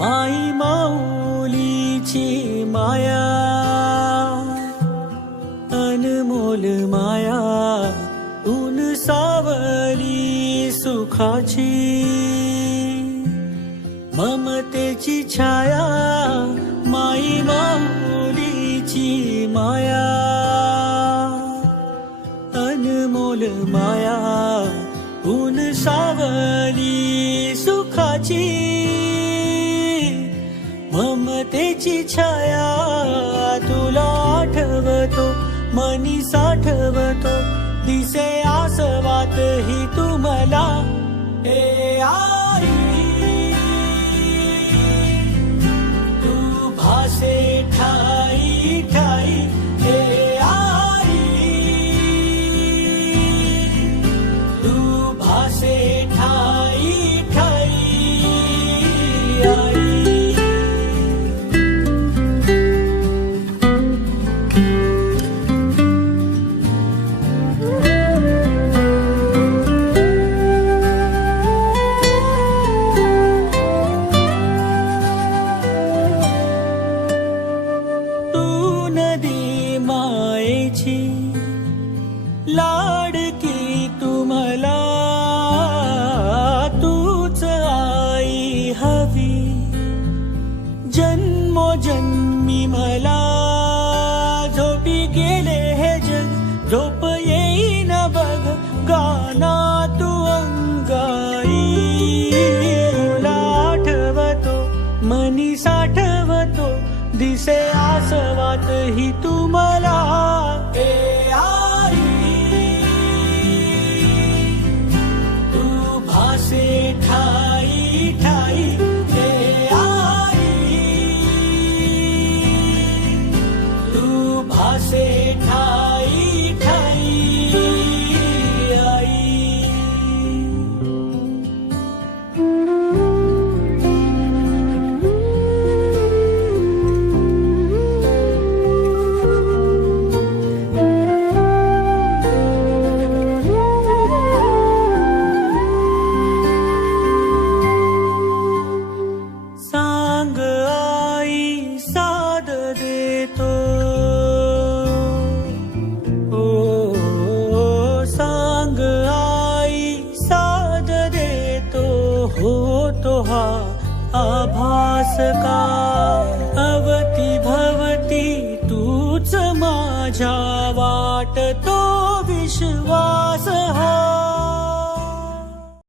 माई माऊलीची माया अनमोल माया ऊन सावली सुखाची ममतेची छाया माई माऊलीची माया अनमोल माया ऊन सावली ममतेची छाया तुला आठवतो मनी साठवतो. दिसे आसवात ही तुम्हाला हे आई तू भासे ठाई ठाई. हे आई तू भासे ठाई. लाडकी तुम्हाला. तूच आई हवी. जन्मोजन्मी मला. झोपी गेले हे जग. झोप येईन बघ. गाना तू अंगाई. तुला आठवतो मनी साठवतो. दिसे आसवात ही तुम्हाला ठाई तू भासे ठाई तो हा आभास का? अवती भवती तूच माझ्या वाटतो.